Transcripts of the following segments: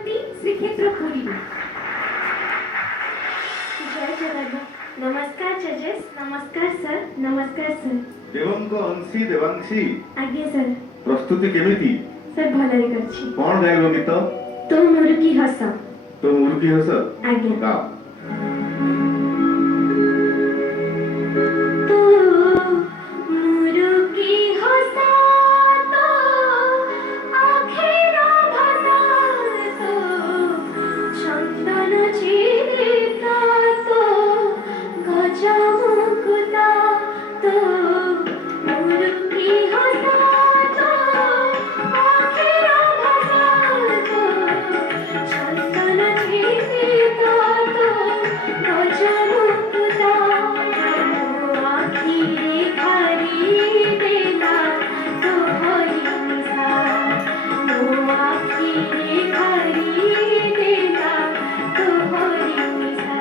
ଆସିଛନ୍ତି ଶ୍ରୀକ୍ଷେତ୍ର ପୁରୀରୁ। ଜୟ ଜଗନ୍ନାଥ। ନମସ୍କାର ଜଜେସ୍। ନମସ୍କାର ସାର୍। ନମସ୍କାର ସାର୍। ଦେବଙ୍କ ଅଂଶୀ ଦେବାଂଶୀ ଆଜ୍ଞା ସାର୍। ପ୍ରସ୍ତୁତି କେମିତି? ସାର୍ ଭଲରେ କରିଛି। କଣ ଗାଇବ ଗୀତ? ତୋ ମୁରୁକି ହସ। ତୋ ମୁରୁକି ହସ। ଆଜ୍ଞା। ଗାଅ। ତୋ ମୁରୁକି ହସ, ତୋ ଆଖିର ଭାଷା, ତୋ ଚନ୍ଦନ ଚିତା, ତୋ ଗଜ ମୁକୁତା, ତୋ ମୁରୁକି ହସ, ତୋ ଆଖିର ଭାଷା, ତୋ ଚନ୍ଦନ ଚିତା, ତୋ ଗଜ ମୁକୁତା, ମୋ ଆଖିରେ ଖାରି ଦେଲା ତୋ ହରି ମିଶା, ମୋ ଆଖିରେ ଖାରି ଦେଲା ତୋ ହରି ମିଶା।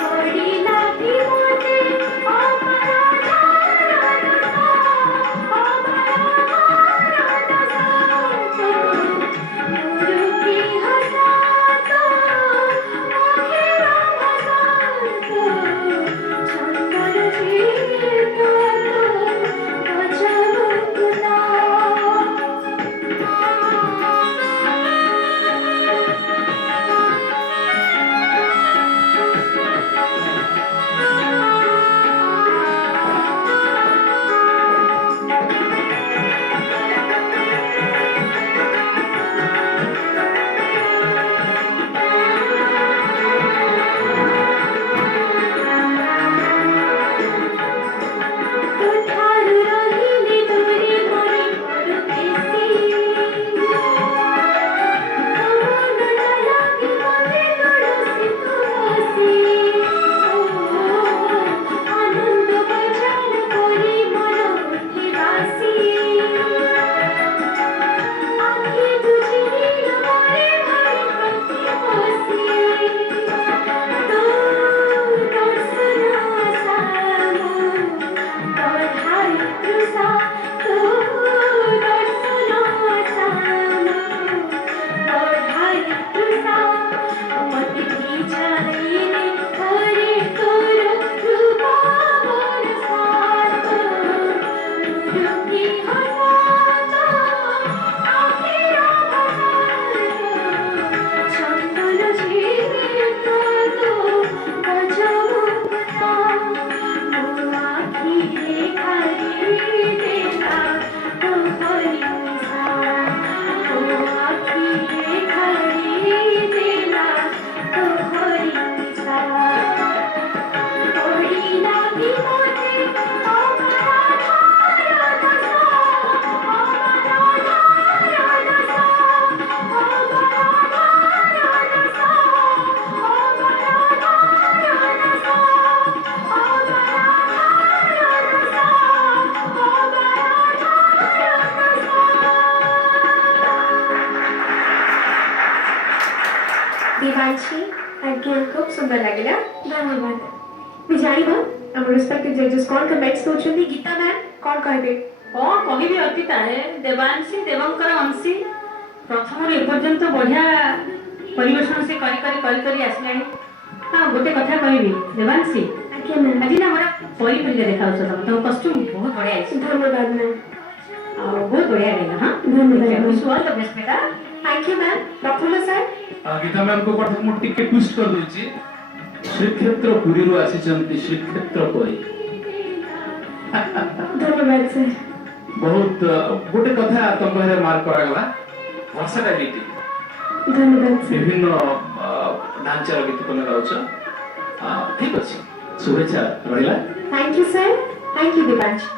ପଡ଼ିଲାକି ମୋତେ ଅପରାଧର ଦୋଷ, ଅପରାଧର ଦୋଷ, ତୋ ମୁରୁକି ହସ, ତୋ ଆଖିର ଭାଷା, ତୋ ଚନ୍ଦନ ଚିତା, ତୋ ଗଜ ମୁକୁତା। ତୋଠାରୁ ରହିଲି ଦୂରେ ପରି ପରଦେଶୀ, ତୋ ମନଟା ଲାଗି ମୋତେ ତୁଳସୀ ତୁଳସୀ, ଆନନ୍ଦ ବଜାର ପରି ମନ ଉଠିବାସି, ଆଖି ବୁଜି ନିଲ ପରେ ଭାରି ପ୍ରତିବସୀ, ତୋ ଦର୍ଶନ ସାମୁ ବଢ଼ାଇ ତୃଷା, ତୋ ଦର୍ଶନ ସାମୁ ବଢ଼ାଇ ତୃଷା, ମୋତେ ଭିଜାଇଲେ ପରେ ତୋର ରୂପ ବରଷା, ତୋ ମୁରୁକି ହସ, ତୋ ଆଖିର ଭାଷା, ତୋ ଚନ୍ଦନ ଚିତା, ତୋ ଗଜ ମୁକୁତା, ମୋ ଆଖିରେ ଖାରି ଦେଲା ତୋ ହରି ମିଶା, ମୋ ଆଖିରେ ଖାରି ଦେଲା ତୋ ହରି ମିଶା। ପଡ଼ିଲାକି ମୋତେ ଅପରାଧର ଦୋଷ, ଅପରାଧର ଦୋଷ, ଅପରାଧର ଦୋଷ, ଅପରାଧର ଦୋଷ, देवांशी आज्ञा खूब सुंदर लगिला। ଧନ୍ୟବାଦ। मी जानिबा हम रिस्पेक्टेड जजेस कौन कमेंट्स दोचंदी गीता मैम कौन कहबे? कौन कहबी अर्पिता हे देवांशी देवंकर अंशी प्रथम एपर्यंत बढ़िया परिवेशन से करी आसलानी। हाँ गोटे कथा कहबी देवांशी ଆଜ୍ଞା ମ୍ୟାମ୍। आज ना हमारा परी परी देखा तुम कॉस्ट्यूम बहुत बढ़िया है ଧନ୍ୟବାଦ ମ୍ୟାମ୍। और बहुत बढ़िया रहेगा। हाँ धन्यवाद। विश ऑल द बेस्ट बेटा। Thank you ma'am. Praful sir Geeta ma'am को प्रथम मु टिके ट्विस्ट कर दूची श्रीक्षेत्र पुरी रु आसीचंती श्रीक्षेत्र परी ଧନ୍ୟବାଦ ସାର୍। बहुत गोटे कथा तुम पारे मार्क करा गला वर्सटालिटी ଧନ୍ୟବାଦ ସାର୍। विभिन्न ढांचार गीत तुम गाउछ ठीक अछि शुभेच्छा रहिला। Thank you sir. Thank you Devanshi.